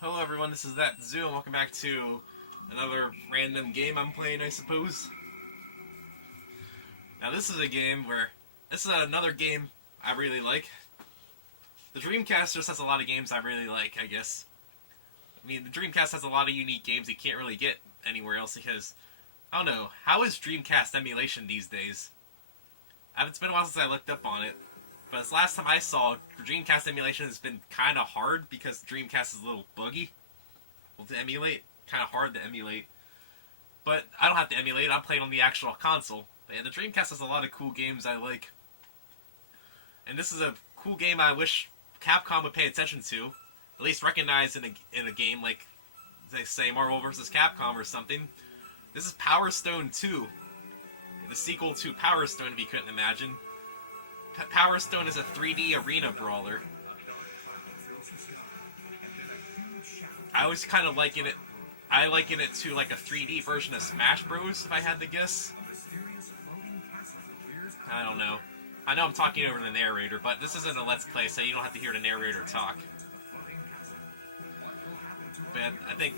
Hello everyone, this is That Zoo, and welcome back to another random game I'm playing, I suppose. Now this is a game where, this is another game I really like. The Dreamcast just has a lot of games I really like, I guess. I mean, the Dreamcast has a lot of unique games you can't really get anywhere else because, I don't know, how is Dreamcast emulation these days? It's been a while since I looked up on it, but the last time I saw, Dreamcast emulation has been kind of hard because Dreamcast is a little buggy. To emulate, kind of hard to emulate. But I don't have to emulate, I'm playing on the actual console. And the Dreamcast has a lot of cool games I like. And this is a cool game I wish Capcom would pay attention to. At least recognize in a game like, they say, Marvel vs. Capcom or something. This is Power Stone 2. The sequel to Power Stone, if you couldn't imagine. Power Stone is a 3D arena brawler. I always kind of liken it. I liken it to like a 3D version of Smash Bros. If I had to guess. I don't know. I know I'm talking over the narrator, but this isn't a Let's Play, so you don't have to hear the narrator talk. But I think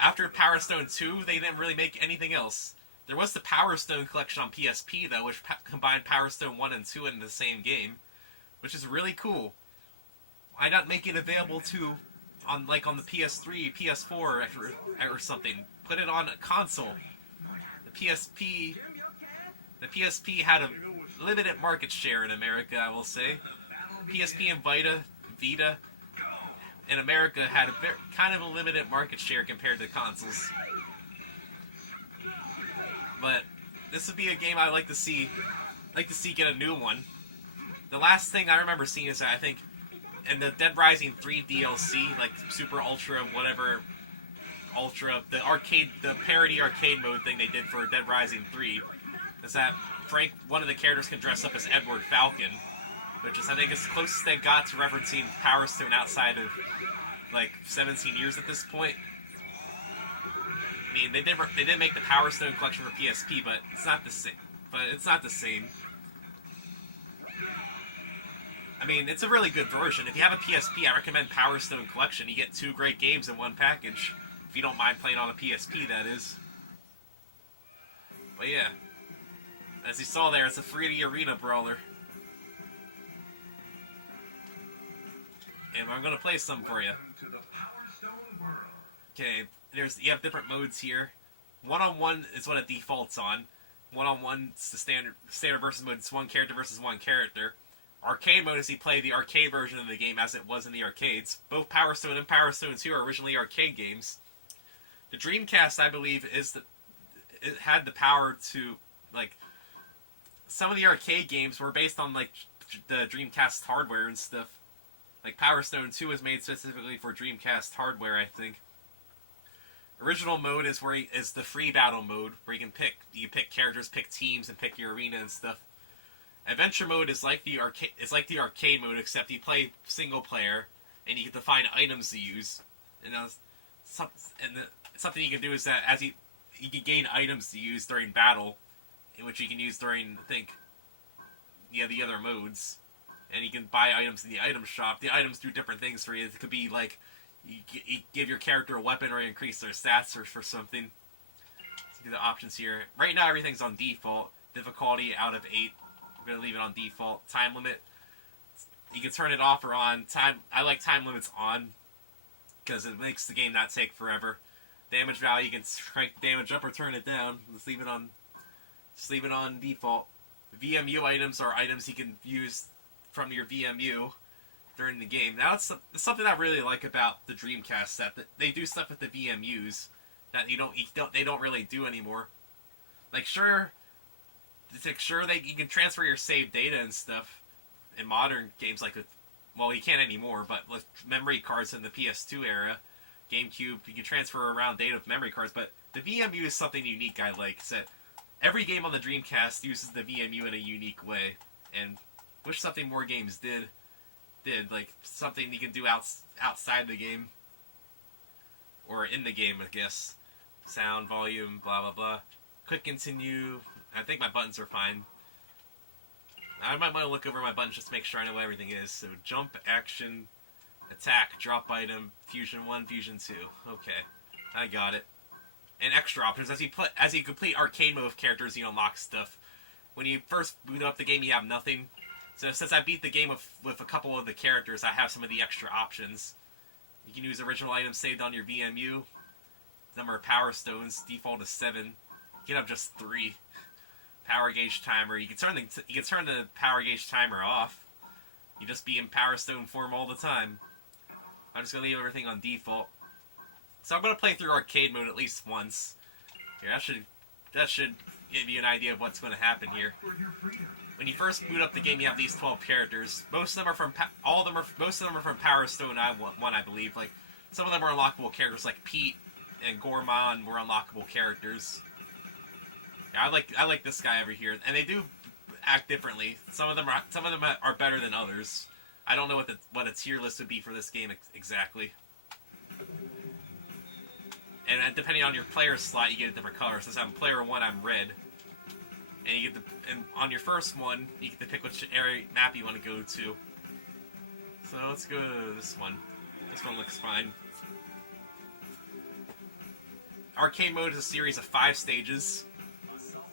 after Power Stone 2, they didn't really make anything else. There was the Power Stone collection on PSP though, which combined Power Stone 1 and 2 in the same game, which is really cool. Why not make it available to on the PS3, PS4, or something? Put it on a console. The PSP had a limited market share in America, I will say. PSP and Vita in America had a kind of a limited market share compared to consoles. But this would be a game I'd like to see get a new one. The last thing I remember seeing is, I think, in the Dead Rising 3 DLC, like Super Ultra, whatever, Ultra, the parody arcade mode thing they did for Dead Rising 3, is that Frank, one of the characters, can dress up as Edward Falcon, which is, I think, as close as they got to referencing Power Stone outside of, like, 17 years at this point. I mean, they did make the Power Stone collection for PSP, but it's not the same. I mean, it's a really good version. If you have a PSP, I recommend Power Stone Collection. You get 2 great games in one package. If you don't mind playing on a PSP, that is. But yeah. As you saw there, it's a 3D arena brawler. And I'm going to play some for you. Okay, you have different modes here. One-on-one is what it defaults on. One-on-one is the standard versus mode. It's one character versus one character. Arcade mode is you play the arcade version of the game as it was in the arcades. Both Power Stone and Power Stone 2 are originally arcade games. The Dreamcast, I believe, it had the power to, like, some of the arcade games were based on, like, the Dreamcast hardware and stuff. Like, Power Stone 2 was made specifically for Dreamcast hardware, I think. Original mode is is the free battle mode, where you pick characters, pick teams, and pick your arena and stuff. Adventure mode is like the arcade mode, except you play single player, and you get to find items to use. And something you can do is that as you can gain items to use during battle, in which you can use during, I think, the other modes. And you can buy items in the item shop. The items do different things for you. It could be like, you give your character a weapon or increase their stats or for something. Let's do the options here. Right now everything's on default. Difficulty out of 8. I'm going to leave it on default. Time limit, you can turn it off or on. I like time limits on, because it makes the game not take forever. Damage value, you can crank damage up or turn it down. Just leave it on default. VMU items are items you can use from your VMU during the game. Now, it's something I really like about the Dreamcast set. That they do stuff with the VMUs that they don't really do anymore. Like, you can transfer your saved data and stuff in modern games well, you can't anymore, but with memory cards in the PS2 era, GameCube, you can transfer around data with memory cards, but the VMU is something unique I like. So every game on the Dreamcast uses the VMU in a unique way, and wish something more games did, like something you can do outside the game, or in the game, I guess. Sound, volume, blah blah blah. Click continue. I think my buttons are fine. I might want to look over my buttons just to make sure I know what everything is. So jump, action, Attack, drop item, fusion 1, fusion 2. Okay, I got it. And extra options. As you complete arcade mode characters, you unlock stuff. When you first boot up the game, you have nothing. So since I beat the game with a couple of the characters, I have some of the extra options. You can use original items saved on your VMU. Number of power stones, default is 7. You can have just 3. Power gauge timer. You can turn the power gauge timer off. You just be in power stone form all the time. I'm just gonna leave everything on default. So I'm gonna play through arcade mode at least once. Here, that should give you an idea of what's gonna happen here. When you first boot up the game, you have these 12 characters. Most of them are from Power Stone 1, I believe. Like some of them are unlockable characters, like Pete and Gorman were unlockable characters. Yeah, I like this guy over here, and they do act differently. Some of them are better than others. I don't know what a tier list would be for this game exactly. And depending on your player slot, you get a different color. Since I'm player 1, I'm red. And on your first one, you get to pick which area map you want to go to. So let's go to this one. This one looks fine. Arcade mode is a series of 5 stages.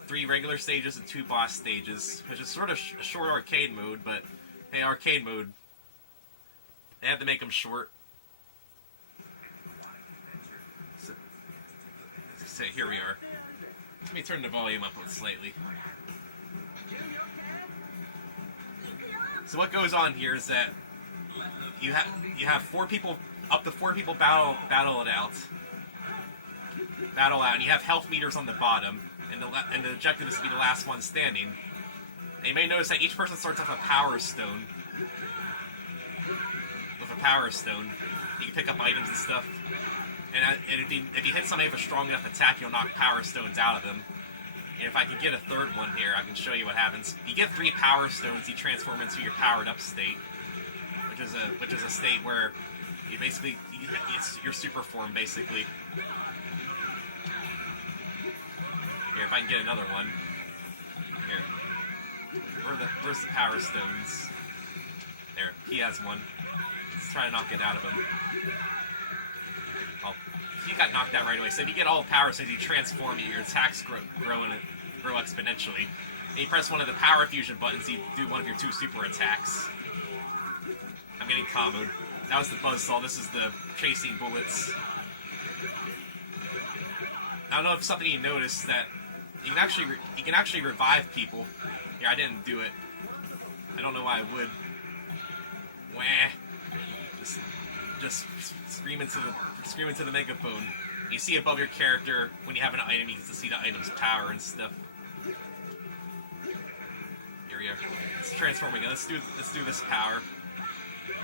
3 regular stages and 2 boss stages, which is sort of a short arcade mode, but hey, arcade mode. They had to make them short. So here we are. Let me turn the volume up slightly. So what goes on here is that you have 4 people, up to 4 people battle out, and you have health meters on the bottom, and the objective is to be the last one standing. And you may notice that each person starts off a power stone. With a power stone, you can pick up items and stuff. And if you hit somebody with a strong enough attack, you'll knock power stones out of them. And if I can get a third one here, I can show you what happens. You get 3 power stones, you transform into your powered up state, which is a state where it's your super form basically. Here, if I can get another one. Here, where's the power stones? There, he has one. Let's try to knock it out of him. Oh, he got knocked out right away. So if you get all the power stones, you transform, your attacks grow exponentially. And you press one of the power fusion buttons, you do one of your 2 super attacks. I'm getting comboed. That was the buzzsaw. This is the chasing bullets. I don't know if something you noticed that you can actually revive people. Here, I didn't do it. I don't know why I would. Wah. Just scream into the megaphone. You see above your character when you have an item, you get to see the item's power and stuff. Here we are. Let's transform again. Let's do this power.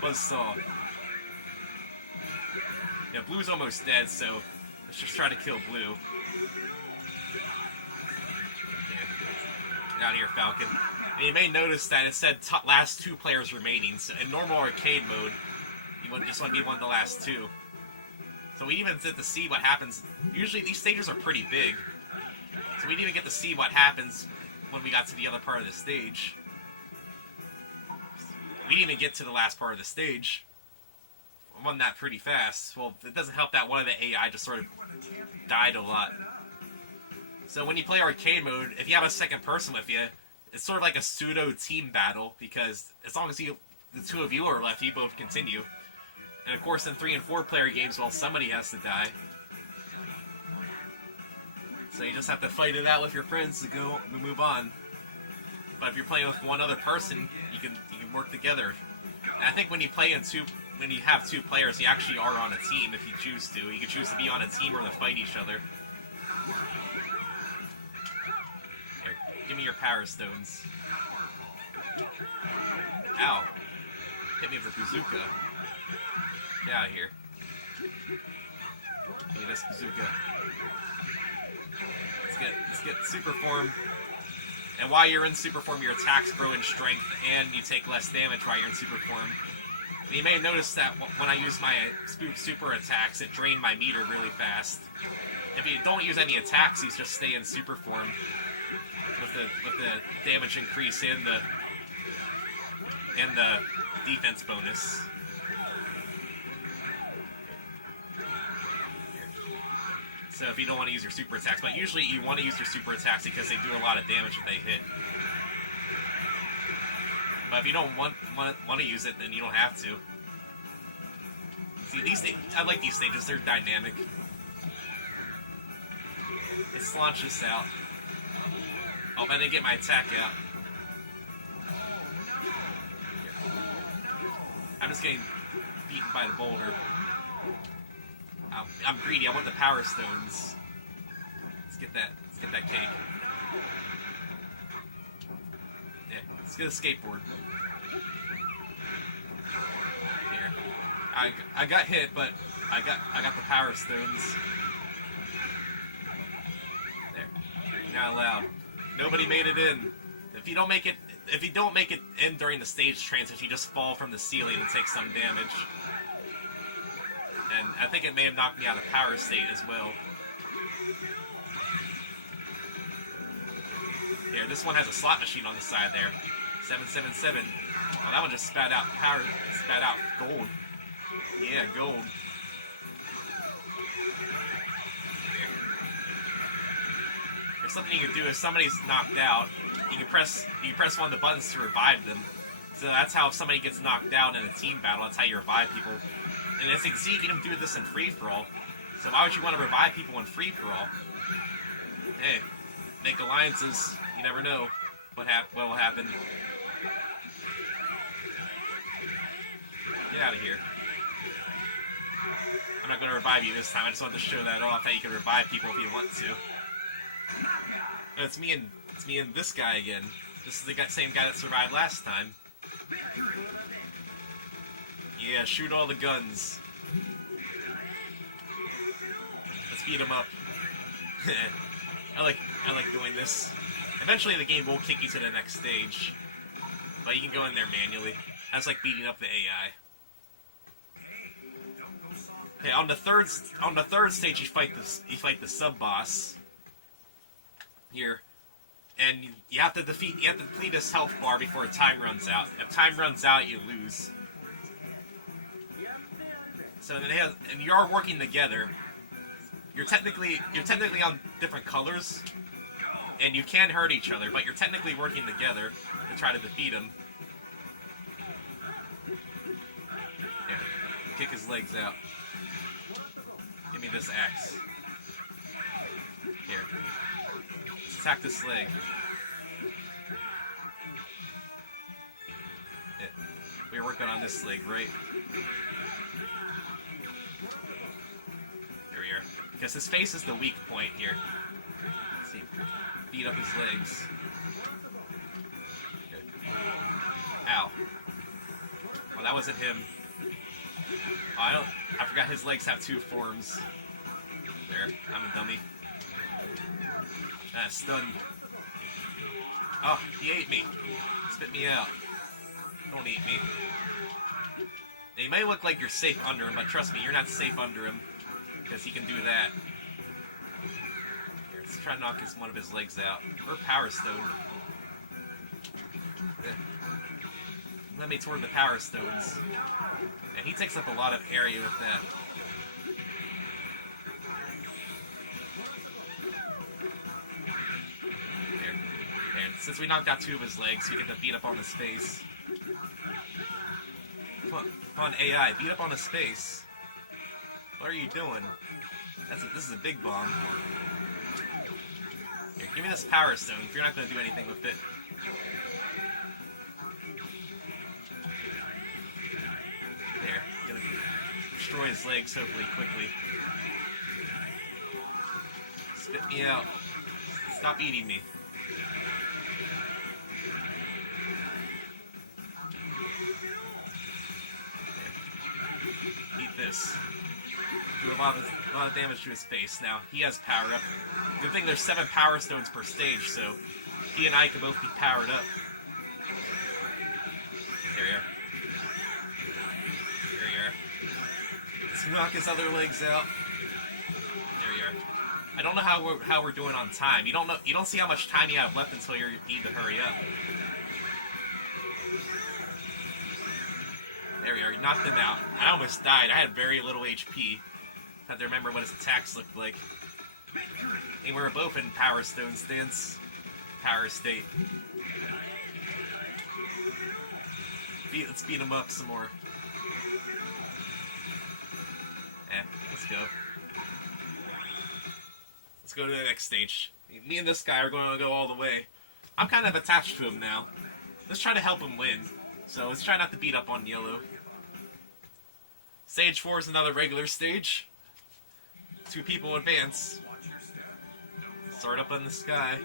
Buzzsaw. Yeah, Blue's almost dead, so let's just try to kill Blue. Get out here, Falcon. And you may notice that it said last 2 players remaining. So in normal arcade mode, you just want to be one of the last 2. So we even get to see what happens. Usually these stages are pretty big. So we didn't even get to see what happens when we got to the other part of the stage. We didn't even get to the last part of the stage. I won that pretty fast. Well, it doesn't help that one of the AI just sort of died a lot. So when you play arcade mode, if you have a second person with you, it's sort of like a pseudo team battle, because as long as the 2 of you are left, you both continue. And of course, in 3 and 4 player games, well, somebody has to die. So you just have to fight it out with your friends to move on. But if you're playing with one other person, you can work together. And I think when you have 2 players, you actually are on a team if you choose to. You can choose to be on a team or to fight each other. Here, give me your power stones. Ow. Hit me with a bazooka. Get out of here. Give me this bazooka. Let's get super form. And while you're in super form, your attacks grow in strength, and you take less damage while you're in super form. And you may have noticed that when I use my super attacks, it drained my meter really fast. If you don't use any attacks, you just stay in super form with the damage increase and the defense bonus. So if you don't want to use your super attacks, but usually you want to use your super attacks because they do a lot of damage if they hit. But if you don't want to use it, then you don't have to. See, I like these stages. They're dynamic. Let's launch this out. Oh, I didn't get my attack out. I'm just getting beaten by the boulder. I'm greedy. I want the power stones. Let's get that cake. Yeah, let's get a skateboard. Here, I got hit, but I got the power stones. There, you're not allowed. Nobody made it in. If you don't make it in during the stage transition, you just fall from the ceiling and take some damage. And I think it may have knocked me out of power state as well. Here, this one has a slot machine on the side there. 777. Oh, that one just spat out gold. Yeah, gold. If something you can do is somebody's knocked out, you can press one of the buttons to revive them. So that's how if somebody gets knocked out in a team battle, that's how you revive people. And it's easy, you can do this in free-for-all. So why would you want to revive people in free-for-all? Hey, make alliances. You never know what will happen. Get out of here. I'm not going to revive you this time. I just wanted to show that off, how you can revive people if you want to. It's me and this guy again. This is the same guy that survived last time. Yeah, shoot all the guns. Let's beat him up. I like doing this. Eventually the game will kick you to the next stage, but you can go in there manually. That's like beating up the AI. Okay, on the third stage you fight the sub boss. Here. And you have to deplete his health bar before time runs out. If time runs out, you lose. So then and you are working together. You're technically on different colors, and you can hurt each other, but you're technically working together to try to defeat him. Yeah, kick his legs out. Give me this axe. Here. Let's attack this leg. Yeah. We were working on this leg, right? Here we are. Because his face is the weak point here. Let's see. Beat up his legs. Good. Ow. Well, that wasn't him. Oh, I forgot his legs have two forms. There, I'm a dummy. Stunned. Oh, he ate me. Spit me out. Don't eat me. Now, you may look like you're safe under him, but trust me, you're not safe under him. Because he can do that. Here, let's try to knock one of his legs out. Or Power Stone. Let me toward the Power Stones. And he takes up a lot of area with that. Here. And since we knocked out two of his legs, we get to beat up on his face. Come on, AI, beat up on his face. What are you doing? This is a big bomb. Here, give me this Power Stone if you're not going to do anything with it. There. Gonna destroy his legs hopefully quickly. Spit me out. Stop eating me. There. Eat this. Do a lot of damage to his face. Now, he has power up. Good thing there's 7 Power Stones per stage, so he and I can both be powered up. There we are. There we are. Let's knock his other legs out. There we are. I don't know how we're doing on time. You don't see how much time you have left until you need to hurry up. There we are. Knocked him out. I almost died. I had very little HP. Had to remember what his attacks looked like. And we're both in Power Stone stance. Power State. Let's beat him up some more. Let's go. Let's go to the next stage. Me and this guy are going to go all the way. I'm kind of attached to him now. Let's try to help him win. So let's try not to beat up on yellow. Stage 4 is another regular stage. 2 people advance. Start up in the sky.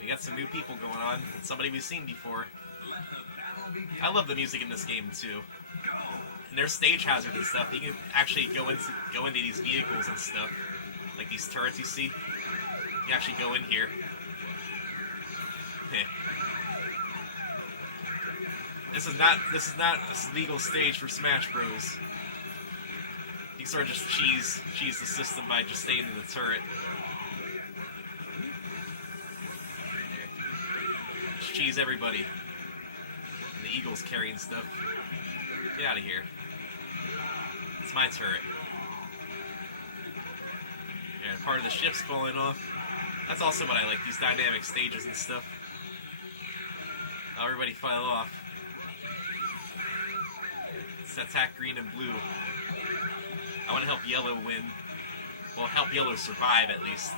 We got some new people going on, and somebody we've seen before. I love the music in this game too. And there's stage hazard and stuff. You can actually go into these vehicles and stuff, like these turrets you see. You actually go in here. This is not a legal stage for Smash Bros. You can sort of just cheese the system by just staying in the turret. Just cheese everybody. And the eagle's carrying stuff. Get out of here. It's my turret. And part of the ship's falling off. That's also what I like, these dynamic stages and stuff. Everybody fell off. Let's attack green and blue. I want to help yellow win. Well, help yellow survive at least.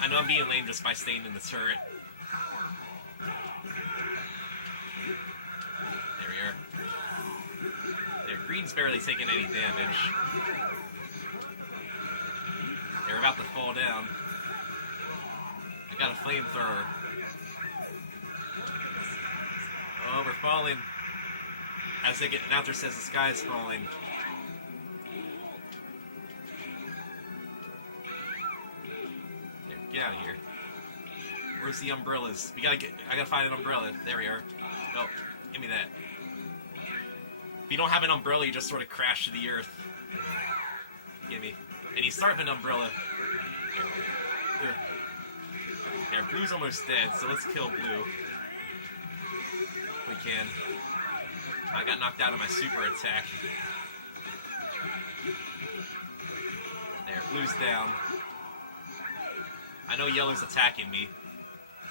I know I'm being lame just by staying in the turret. There we are. There, green's barely taking any damage. They're about to fall down. I got a flamethrower. Oh, we're falling. As they get, announcer says the sky is falling. There, get out of here. Where's the umbrellas? I gotta find an umbrella. There we are. Oh, give me that. If you don't have an umbrella, you just sort of crash to the earth. Gimme. And you start with an umbrella. There, blue's almost dead, so let's kill blue. If we can. I got knocked out of my super attack. There, blue's down. I know yellow's attacking me.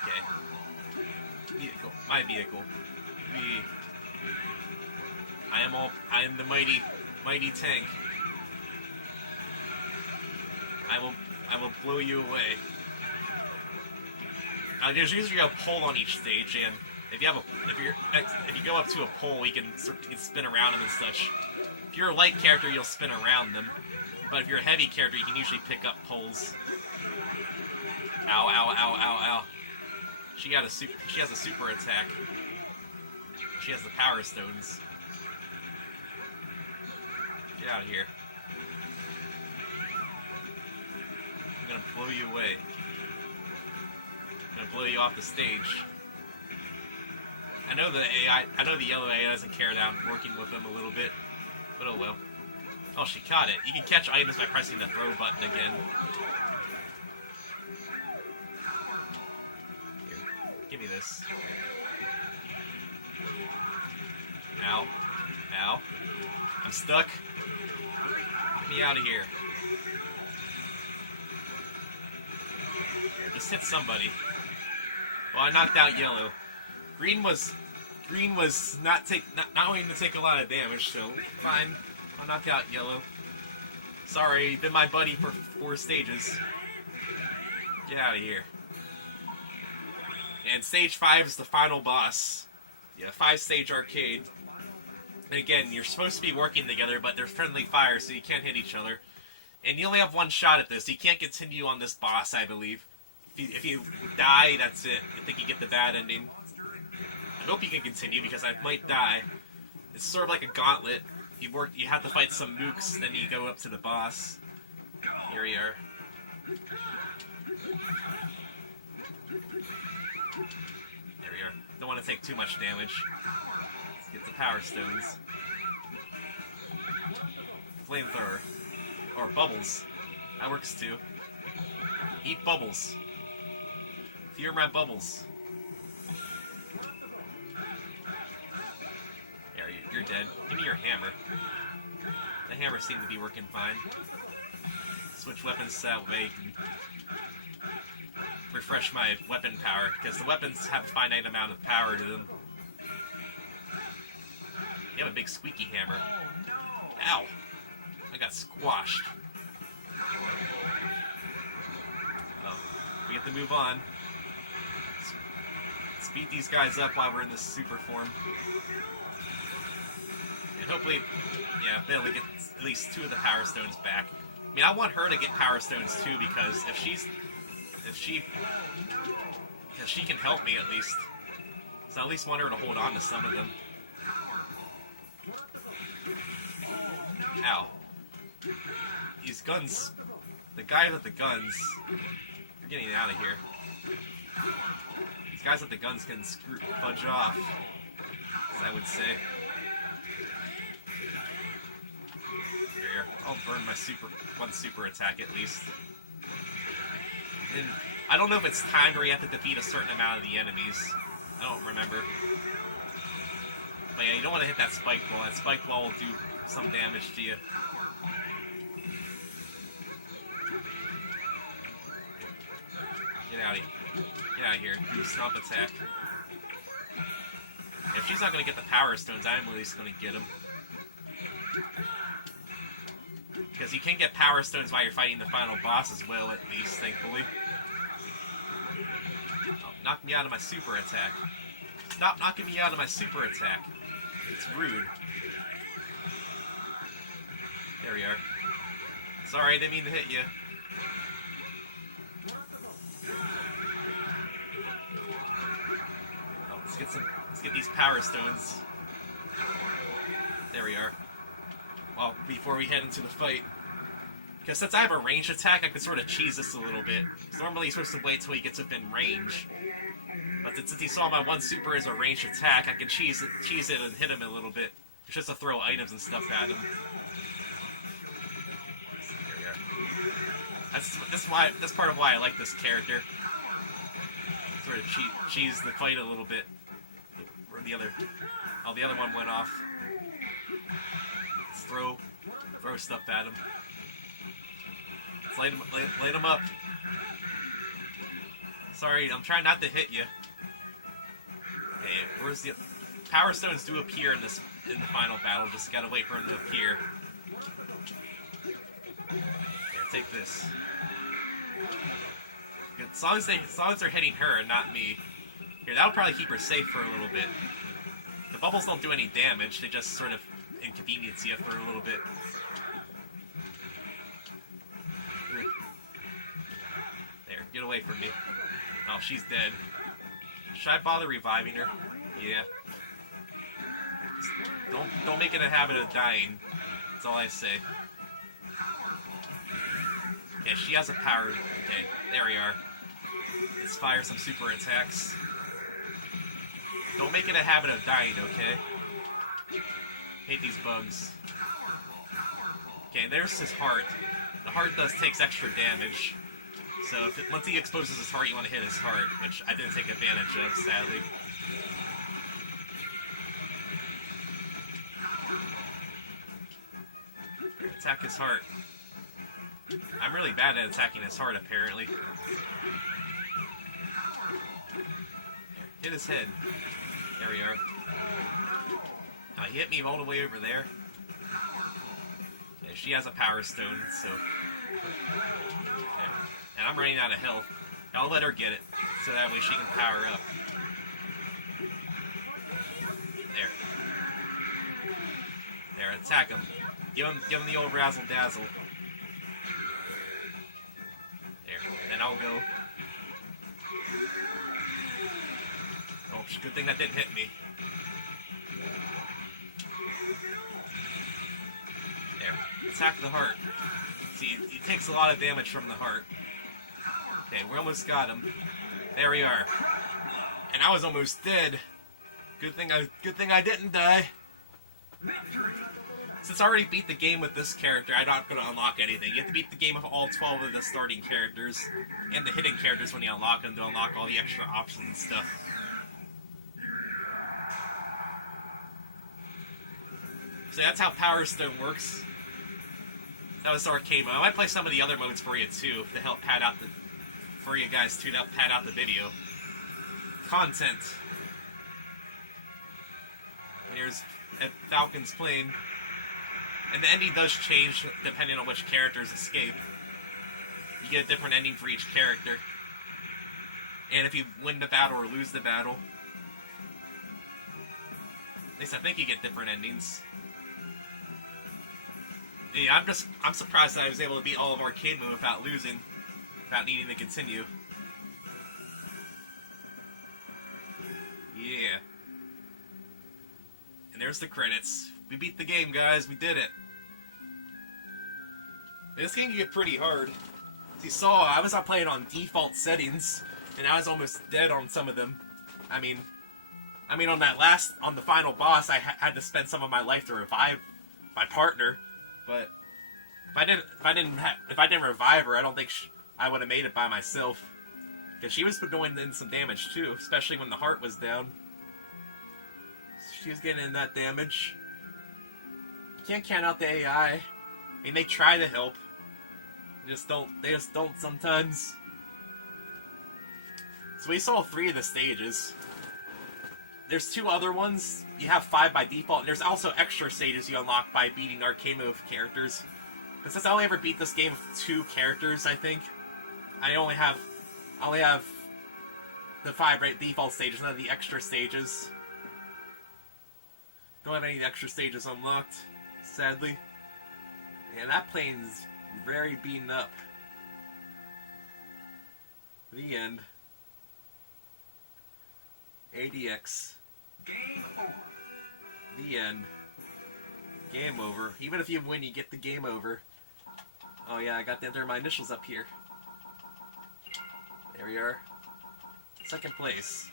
Okay. Vehicle. My vehicle. I am the mighty tank. I will blow you away. There's usually a pole on each stage, and if you go up to a pole, you can spin around them and such. If you're a light character, you'll spin around them, but if you're a heavy character, you can usually pick up poles. Ow! Ow! Ow! Ow! Ow! She has a super attack. She has the power stones. Get out of here! I'm gonna blow you away. I'm gonna blow you off the stage. I know the yellow AI doesn't care that I'm working with them a little bit, but oh well. Oh, she caught it. You can catch items by pressing the throw button again. Here, give me this. Ow. Ow. I'm stuck. Get me out of here. Here, just hit somebody. Well, I knocked out yellow. Green was not going to take a lot of damage, so fine. I'll knock out yellow. Sorry, been my buddy for 4 stages. Get out of here. And stage 5 is the final boss. Yeah, 5-stage arcade. And again, you're supposed to be working together, but they're friendly fire, so you can't hit each other. And you only have one shot at this. You can't continue on this boss, I believe. If you die, that's it. I think you get the bad ending. I hope you can continue, because I might die. It's sort of like a gauntlet. You have to fight some mooks, then you go up to the boss. Here we are. There we are. Don't want to take too much damage. Let's get the power stones. Flamethrower. Or bubbles. That works too. Eat bubbles. Fear my bubbles. There you dead. Give me your hammer. The hammer seemed to be working fine. Switch weapons so that way you can refresh my weapon power, because the weapons have a finite amount of power to them. You have a big squeaky hammer. Ow! I got squashed. Oh, we have to move on. Let's beat these guys up while we're in this super form. And hopefully, yeah, be able to get at least 2 of the Power Stones back. I mean, I want her to get Power Stones too, because if she can help me at least. So I at least want her to hold on to some of them. Ow. These guns, the guys with the guns, you're getting out of here. These guys with the guns can fudge off, as I would say. Here, I'll burn my one super attack at least. And I don't know if it's timed or you have to defeat a certain amount of the enemies. I don't remember. But yeah, you don't want to hit that spike ball. That spike ball will do some damage to you. Get out of here. Do a stomp attack. If she's not going to get the Power Stones, I'm at least going to get them. Because you can get Power Stones while you're fighting the final boss as well, at least, thankfully. Oh, knock me out of my super attack. Stop knocking me out of my super attack. It's rude. There we are. Sorry, I didn't mean to hit you. Oh, let's get these Power Stones. There we are. Well, before we head into the fight. Because since I have a range attack, I can sort of cheese this a little bit. Normally you're supposed to wait till he gets within range. But since he saw my one super as a ranged attack, I can cheese it and hit him a little bit. Just to throw items and stuff at him. There we are. That's part of why I like this character. Sort of cheese the fight a little bit. Or the other one went off. Let's throw stuff at him. Let's light him up. Sorry, I'm trying not to hit you. Okay, where's the Power Stones do appear in the final battle? Just gotta wait for them to appear. Here, take this. Good. As long as they're hitting her and not me. Here, that'll probably keep her safe for a little bit. The bubbles don't do any damage; they just sort of inconvenience you for a little bit. There, get away from me. Oh, she's dead. Should I bother reviving her? Yeah. Just don't make it a habit of dying. That's all I say. Yeah, she has a power. Okay, there we are. Let's fire some super attacks. Don't make it a habit of dying, okay? Hate these bugs. Okay, there's his heart. The heart takes extra damage. So once he exposes his heart, you want to hit his heart, which I didn't take advantage of, sadly. Attack his heart. I'm really bad at attacking his heart, apparently. Hit his head. There we are. Now, he hit me all the way over there. Yeah, she has a Power Stone, so... And I'm running out of health. I'll let her get it, so that way she can power up. There. There, attack him. Give him the old razzle dazzle. There. Then I'll go. Oh, good thing that didn't hit me. There. Attack the heart. See, he takes a lot of damage from the heart. Okay, we almost got him. There we are. And I was almost dead. Good thing I didn't die. Since I already beat the game with this character, I'm not going to unlock anything. You have to beat the game with all 12 of the starting characters. And the hidden characters when you unlock them to unlock all the extra options and stuff. So that's how Power Stone works. That was the arcade mode. I might play some of the other modes for you too, to help pad out the, for you guys too, to help pad out the video. Content. Here's Falcon's plane. And the ending does change depending on which characters escape. You get a different ending for each character. And if you win the battle or lose the battle, at least I think you get different endings. Yeah, I'm surprised that I was able to beat all of arcade mode without losing, without needing to continue. Yeah. And there's the credits. We beat the game, guys. We did it. This game can get pretty hard. As you saw, I was not playing on default settings, and I was almost dead on some of them. I mean, on the final boss, I had to spend some of my life to revive my partner. But if I didn't revive her, I don't think I would have made it by myself. Because she was doing in some damage too, especially when the heart was down. She was getting in that damage. You can't count out the AI. I mean, they try to help. They just don't sometimes. So we saw 3 of the stages. There's 2 other ones. You have 5 by default, and there's also extra stages you unlock by beating arcade mode characters. Because since I only ever beat this game with 2 characters, I think, I only have the 5 default stages, none of the extra stages. Don't have any of the extra stages unlocked, sadly. And that plane's very beaten up. The end. ADX. Game over. The end. Game over. Even if you win, you get the game over. Oh yeah, I got to enter my initials up here. There we are. 2nd place.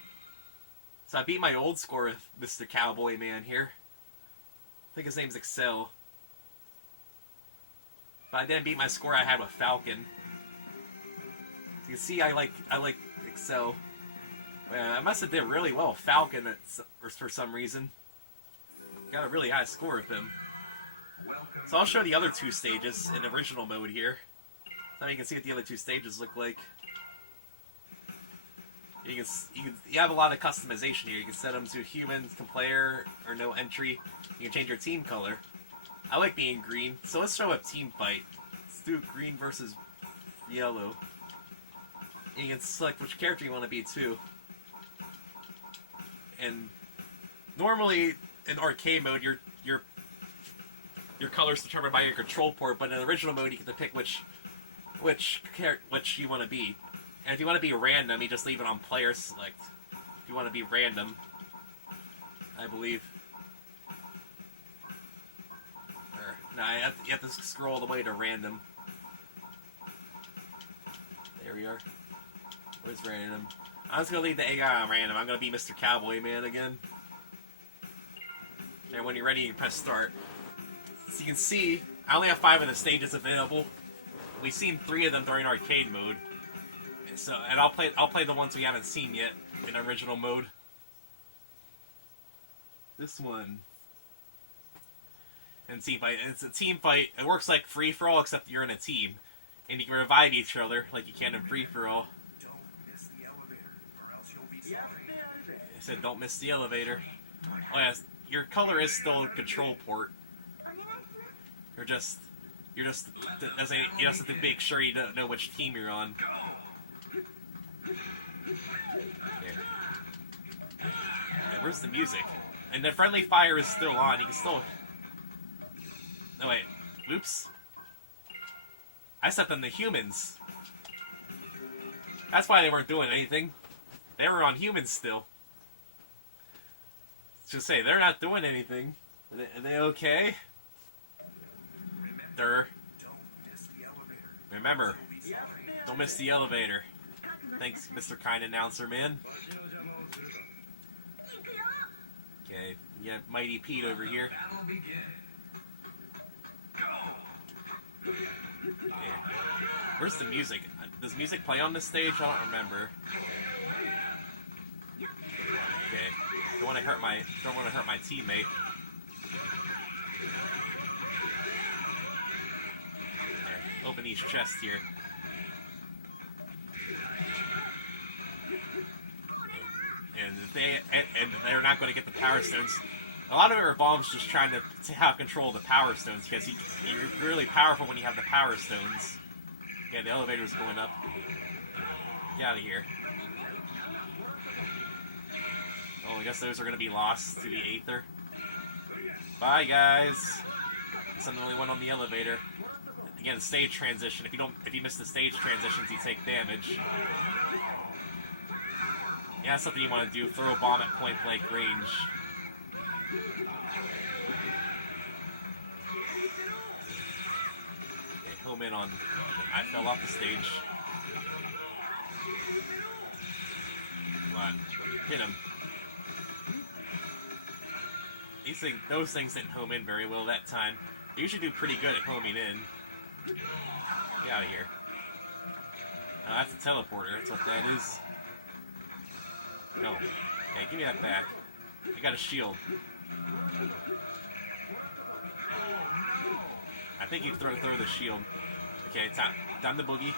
So I beat my old score with Mr. Cowboy Man here. I think his name's Excel. But I didn't beat my score I had with Falcon. So you can see I like Excel. I must have did really well with Falcon for some reason. Got a really high score with him. So I'll show the other 2 stages in original mode here. So you can see what the other 2 stages look like. You have a lot of customization here. You can set them to human, player, or no entry. You can change your team color. I like being green, so let's show a team fight. Let's do green versus yellow. And you can select which character you want to be too. And normally in arcade mode, your color is determined by your control port, but in original mode, you get to pick which you want to be. And if you want to be random, you just leave it on player select. If you want to be random, I believe. No, you have to scroll all the way to random. There we are. Where's random? I'm just going to leave the AI on random. I'm going to be Mr. Cowboy Man again. And when you're ready, you can press start. So you can see, I only have 5 of the stages available. We've seen 3 of them during arcade mode. And I'll play the ones we haven't seen yet in original mode. This one. And team fight. And it's a team fight. It works like free for all, except you're in a team, and you can revive each other like you can in free for all. I said, don't miss the elevator. Oh yeah, your color is still a control port. You just have to make sure you don't know which team you're on. Where's the music? And the friendly fire is still on. You can still... Oh, wait. Oops. I set them to humans. That's why they weren't doing anything. They were on humans still. Just say, they're not doing anything. Are they okay? Remember, don't miss the elevator. Thanks, Mr. Kind Announcer Man. Okay, yeah, Mighty Pete over here. Okay. Where's the music? Does music play on this stage? I don't remember. Okay, don't want to hurt my teammate. There, open each chest here. And they're not going to get the power stones. A lot of it revolves just trying to have control of the power stones, because you're really powerful when you have the power stones. Yeah, the elevator's going up. Get out of here. Oh, I guess those are going to be lost to the Aether. Bye, guys. Guess I'm the only one on the elevator. Again, stage transition. If you miss the stage transitions, you take damage. Yeah, that's something you want to do. Throw a bomb at point-blank range. Okay, home in on... I fell off the stage. Come on. Hit him. Those things didn't home in very well that time. They usually do pretty good at homing in. Get out of here. Oh, that's a teleporter. That's what that is. No. Hey, give me that back. I got a shield. I think you throw the shield. Okay, time to boogie.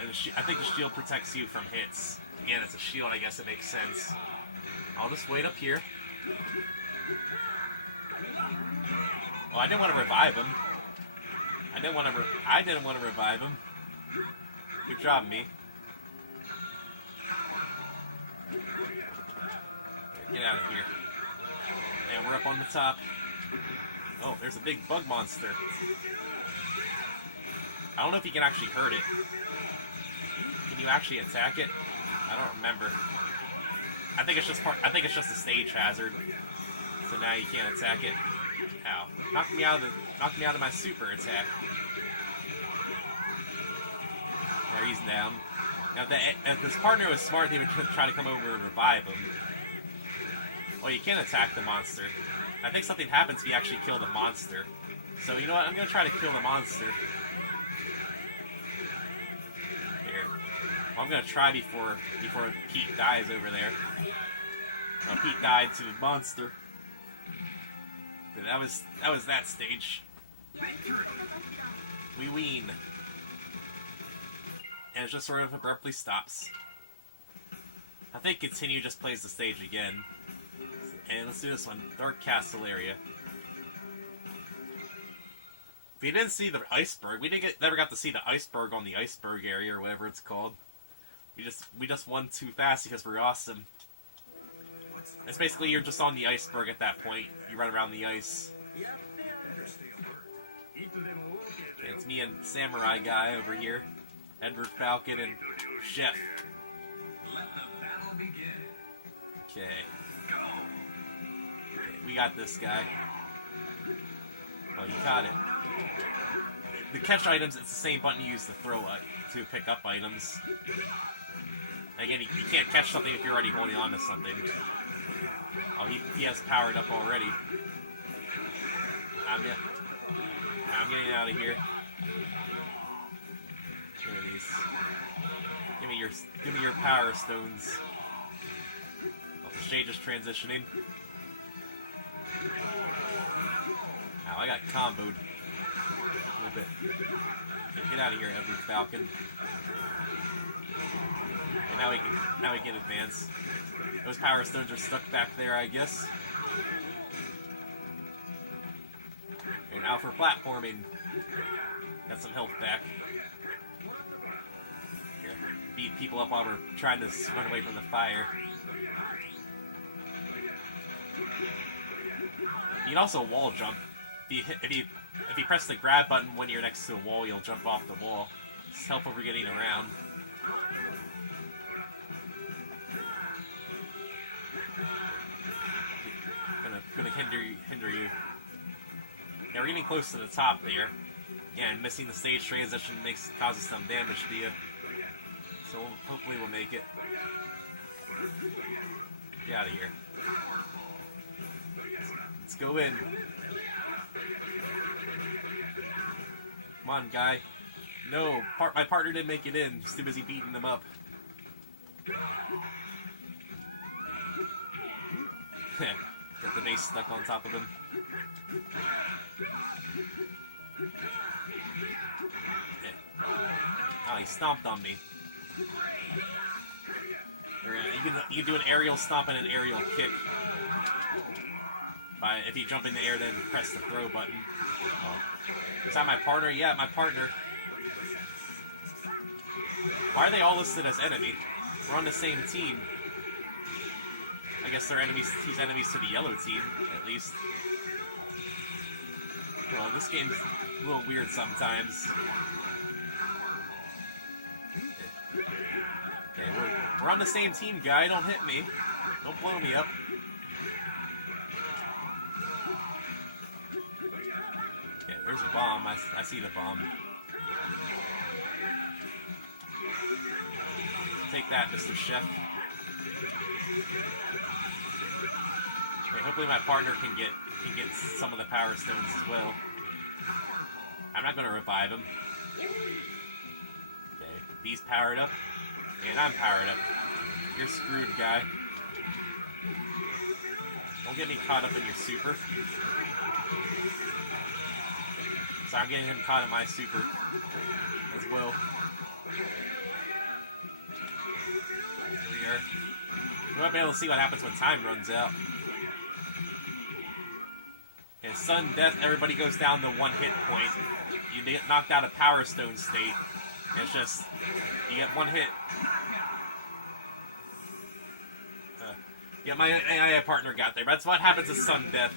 And I think the shield protects you from hits. Again, it's a shield. I guess it makes sense. I'll just wait up here. Oh, I didn't want to revive him. I didn't want to revive him. Good job, me. Get out of here. And we're up on the top. Oh, there's a big bug monster. I don't know if you can actually hurt it. Can you actually attack it? I don't remember. I think it's just a stage hazard. So now you can't attack it. Ow. Knock me out of my super attack. There, he's down. Now, if this partner was smart, they would try to come over and revive him. Well, you can't attack the monster. I think something happens if you actually kill the monster. So, you know what? I'm going to try to kill the monster. Here. Well, I'm going to try before Pete dies over there. Well, Pete died to the monster. That was that stage. We win. And it just sort of abruptly stops. I think continue just plays the stage again. And let's do this one. Dark Castle area. If you didn't see the iceberg, we never got to see the iceberg on the iceberg area or whatever it's called. We just won too fast because we're awesome. It's basically you're just on the iceberg at that point. You run around the ice. Okay, it's me and Samurai Guy over here. Edward Falcon and Chef. Okay. We got this guy. Oh, you caught it. The catch items, it's the same button you use to to pick up items. Again, you can't catch something if you're already holding on to something. Oh, he has powered up already. I'm getting out of here. Give me your power stones. Oh, the shade is transitioning. Ow, I got comboed. A little bit. Get out of here, Edward Falcon. And now we can advance. Those power stones are stuck back there, I guess. And now for platforming. Got some health back. Here, beat people up while we're trying to run away from the fire. You can also wall jump. If you press the grab button when you're next to a wall, you'll jump off the wall. It's helpful for getting around. Gonna hinder you. Yeah, we're getting close to the top there. Yeah, and missing the stage transition causes some damage to you. So hopefully we'll make it. Get out of here. Let's go in. Come on, guy. No, my partner didn't make it in. He's too busy beating them up. the base stuck on top of him. Okay. Oh, he stomped on me. Or, you can do an aerial stomp and an aerial kick. If you jump in the air, then press the throw button. Oh. Is that my partner? Yeah, my partner. Why are they all listed as enemy? We're on the same team. I guess they're enemies. He's enemies to the yellow team, at least. Well, this game's a little weird sometimes. Okay, we're on the same team, guy. Don't hit me. Don't blow me up. Okay, there's a bomb. I see the bomb. Take that, Mr. Chef. Okay, hopefully my partner can get some of the power stones as well. I'm not gonna revive him. Okay, he's powered up, and I'm powered up. You're screwed, guy. Don't get me caught up in your super. So I'm getting him caught in my super as well. We won't be able to see what happens when time runs out. Okay, sudden death, everybody goes down to 1 hit point. You get knocked out of Power Stone state. It's just, you get 1 hit. Yeah, my AI partner got there. That's what happens with sudden death.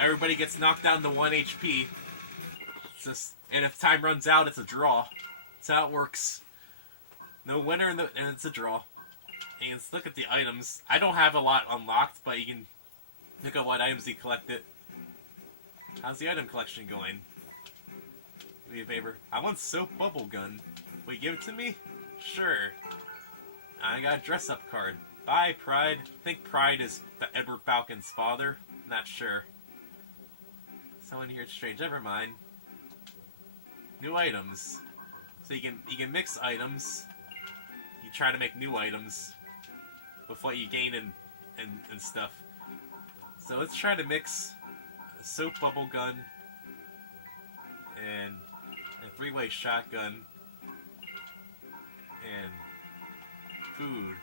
Everybody gets knocked down to 1 HP. It's just, and if time runs out, it's a draw. That's how it works. No winner, and it's a draw. And let's look at the items. I don't have a lot unlocked, but you can look at what items you collected. How's the item collection going? Do me a favor. I want soap bubble gun. Will you give it to me? Sure. I got a dress up card. Bye, Pride. I think Pride is Edward Falcon's father. Not sure. Someone here it's strange. Never mind. New items. So you can mix items. You try to make new items with what you gain and stuff. So let's try to mix a soap bubble gun and a 3-way shotgun and food.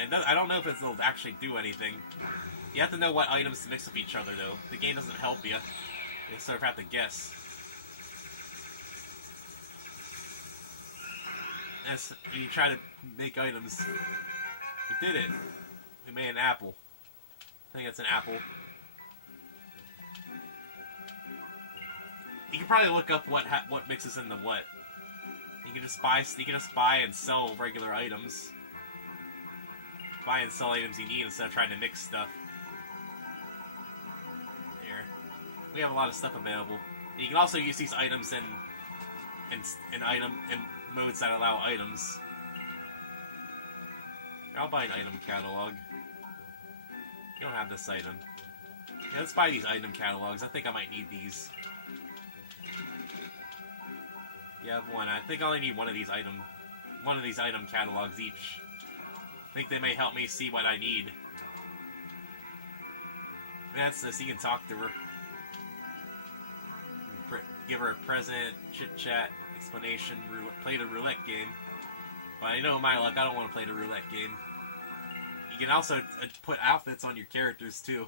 And I don't know if it'll actually do anything. You have to know what items to mix with each other, though. The game doesn't help you. You sort of have to guess. Yes, you try to make items. You did it. You made an apple. I think it's an apple. You can probably look up what mixes into what. You can just buy and sell regular items. Buy and sell items you need instead of trying to mix stuff. Here, we have a lot of stuff available. You can also use these items in modes that allow items. I'll buy an item catalog. You don't have this item. Yeah, let's buy these item catalogs. I think I might need these. You have one. I think I only need one of these item catalogs each. I think they may help me see what I need. That's this. You can talk to her. Give her a present, chit-chat, explanation, play the roulette game. But I know my luck, I don't want to play the roulette game. You can also put outfits on your characters, too.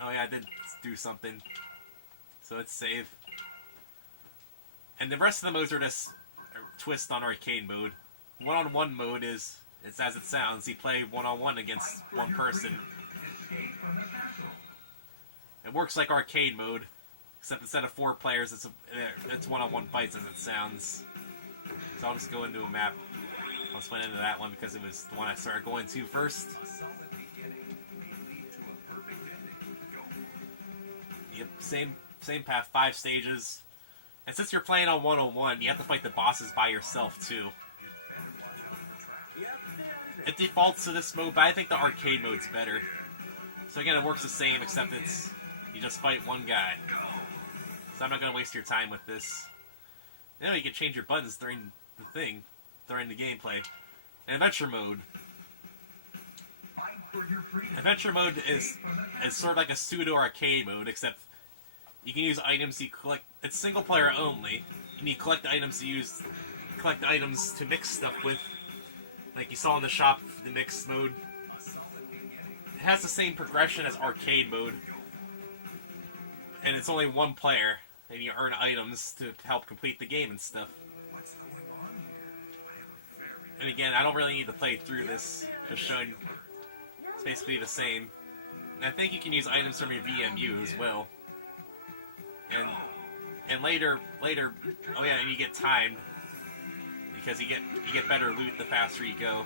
Oh yeah, I did do something. So let's save. And the rest of the modes are just a twist on arcade mode. One-on-one mode is, it's as it sounds, you play one-on-one against one person. It works like arcade mode, except instead of 4 players, it's one-on-one fights as it sounds. So I'll just go into a map. I'll just went into that one because it was the one I started going to first. Yep, same path, 5 stages. And since you're playing on one-on-one, you have to fight the bosses by yourself too. It defaults to this mode, but I think the arcade mode's better. So again, it works the same, except you just fight one guy. So I'm not going to waste your time with this. You know, you can change your buttons during the gameplay. And adventure mode. Adventure mode is sort of like a pseudo arcade mode, except you can use items you collect. It's single player only, and you collect items to mix stuff with, like you saw in the shop. The mix mode. It has the same progression as arcade mode, and it's only one player, and you earn items to help complete the game and stuff. And again, I don't really need to play through this, just showing it's basically the same. And I think you can use items from your VMU as well. And later, oh yeah, and you get timed, because you get better loot the faster you go.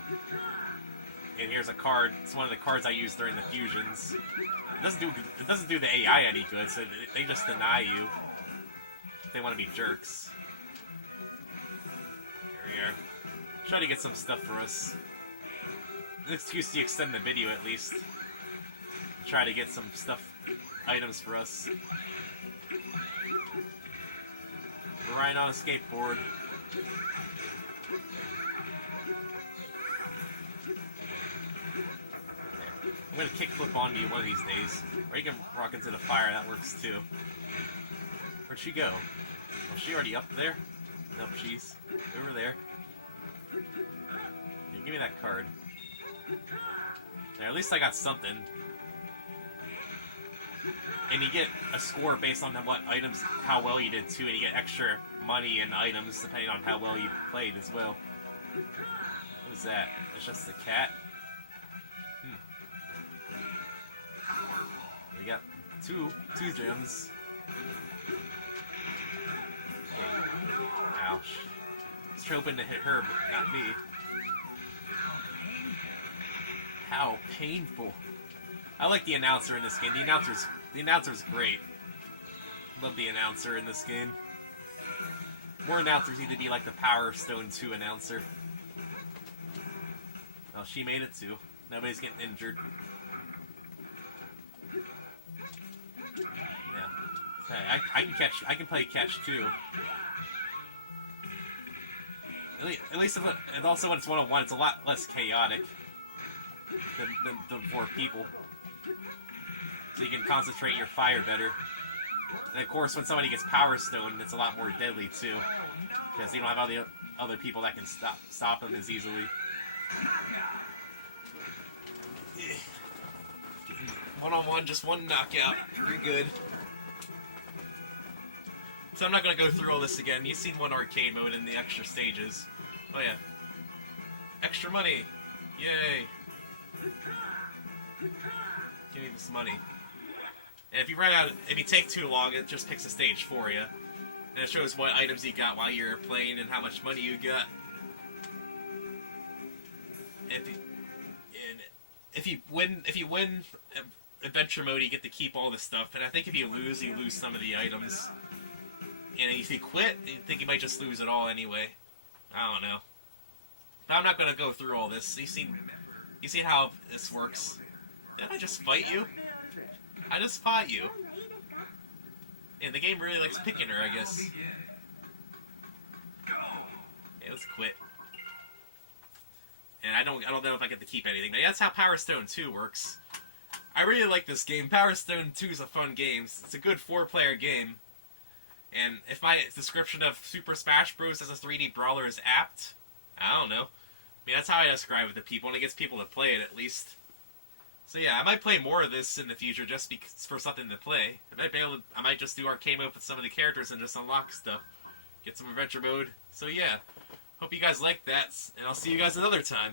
And here's a card. It's one of the cards I used during the fusions. It doesn't do the AI any good, so they just deny you. They want to be jerks. Here we are. Try to get some stuff for us. An excuse to extend the video at least. Try to get some stuff, items for us. We're riding on a skateboard. I'm gonna kickflip onto you one of these days. Or you can rock into the fire, that works too. Where'd she go? Was she already up there? Nope, she's over there. Here, give me that card. There, at least I got something. And you get a score based on what items, how well you did too, and you get extra money and items depending on how well you played as well. What is that? It's just a cat? We got two gems. Okay. Ouch. I was hoping to hit her, but not me. How painful. I like the announcer in this game. The announcer's great. Love the announcer in this game. More announcers need to be like the Power Stone 2 announcer. Oh, she made it too. Nobody's getting injured. Yeah. I can play catch too. At least if and also when it's 1-on-1, it's a lot less chaotic than 4 people. So you can concentrate your fire better. And of course, when somebody gets Power Stone, it's a lot more deadly too, because you don't have all the other people that can stop them as easily. 1-on-1, just one knockout. You're good. So I'm not going to go through all this again. You've seen one arcade mode in the extra stages. Oh yeah. Extra money! Yay! Give me this money. And if you run out, if you take too long, it just picks a stage for you. And it shows what items you got while you're playing and how much money you got. If you win adventure mode, you get to keep all the stuff. And I think if you lose some of the items. And if you quit, you think you might just lose it all anyway. I don't know. But I'm not gonna go through all this. You see how this works? Didn't I just fight you? I just fought you. And the game really likes picking her, I guess. Okay, let's quit. And I don't know if I get to keep anything. Now, that's how Power Stone 2 works. I really like this game. Power Stone 2 is a fun game. It's a good 4-player game. And if my description of Super Smash Bros. As a 3D brawler is apt, I don't know. I mean, that's how I describe it to people, and it gets people to play it at least. So yeah, I might play more of this in the future just because for something to play. I might just do arcade mode with some of the characters and just unlock stuff. Get some adventure mode. So yeah, hope you guys like that, and I'll see you guys another time.